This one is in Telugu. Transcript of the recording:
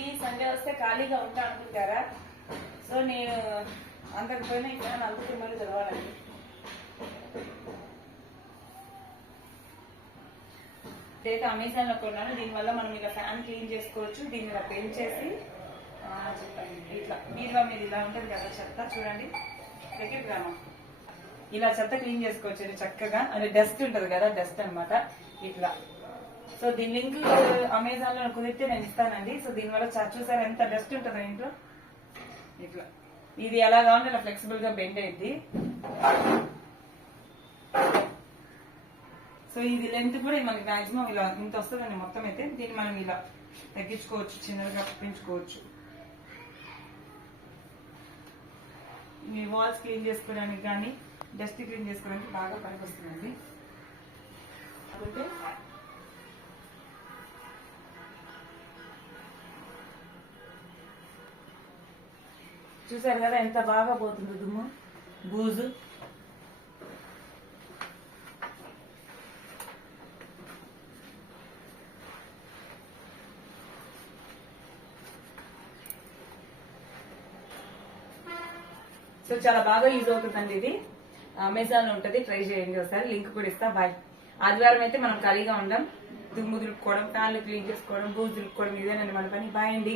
ఏంది సండే వస్తే ఖాళీగా ఉంటా అనుకుంటారా? సో నేను అందరికి పోయినా ఈ ఫ్యాన్ అందుకు మళ్ళీ తెలవాలండి. ఇదైతే అమెజాన్లో కొన్నాను. దీనివల్ల మనం ఇలా ఫ్యాన్ క్లీన్ చేసుకోవచ్చు. దీన్ని ఇలా పెయింట్ చేసి చెప్పండి. ఇట్లా మీరుగా మీరు ఇలా ఉంటుంది కదా చెత్త చూడండి. దగ్గర గ్రామం ఇలా చెత్త క్లీన్ చేసుకోవచ్చు చక్కగా. అంటే డస్ట్ ఉంటుంది కదా డస్ట్ అన్నమాట. ఇట్లా. సో దీని లింక్ అమెజాన్లో కుదిరితే నేను ఇస్తానండి. సో దీని వల్ల చూసారు? ఎంత డస్ట్ ఉంటుందో ఇంట్లో ఇట్లా. ఇది ఎలా కావాలంటే ఇలా ఫ్లెక్సిబుల్గా బెండ్ అయింది సో ఇది లెంత్ కూడా మనకి మాక్సిమం ఇలా ఇంత వస్తుందండి మొత్తం అయితే. దీన్ని మనం ఇలా తగ్గించుకోవచ్చు చిన్నగా పెంచుకోవచ్చు. మీ వాల్స్ క్లీన్ చేసుకోవడానికి కానీ డస్ట్ క్లీన్ చేసుకోవడానికి బాగా పనికొస్తుందండి. అంటే చూసారు కదా ఎంత బాగా పోతుందో దుమ్ము. బూజు. సో చాలా బాగా యూజ్ అవుతుందండి ఇది. అమెజాన్లో ఉంటుంది ట్రై చేయండి ఒకసారి. లింక్ కూడా ఇస్తా. బాయ్ ఆదివారం అయితే మనం ఖాళీగా ఉండం. దుమ్ము దులుపుకోవడం ఫ్యాన్లు క్లీన్ చేసుకోవడం బూజు దులుపుకోవడం ఇదేనండి మన పని. బాయ్ అండి.